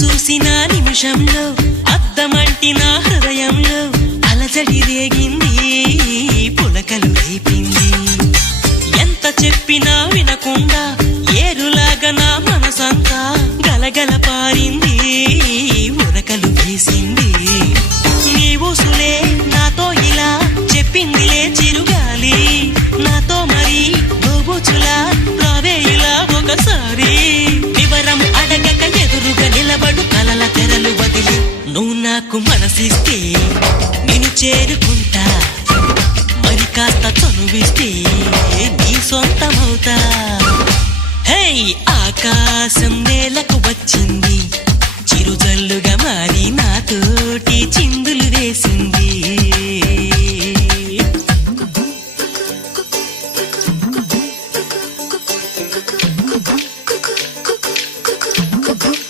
చూసిన నిమిషంలో అద్దమంటి నా హృదయంలో అలజడి రేగింది, పులకలు రేపింది. ఎంత చెప్పినా వినకుండా ఏరులాగా నా మనసంతా గలగల పారింది.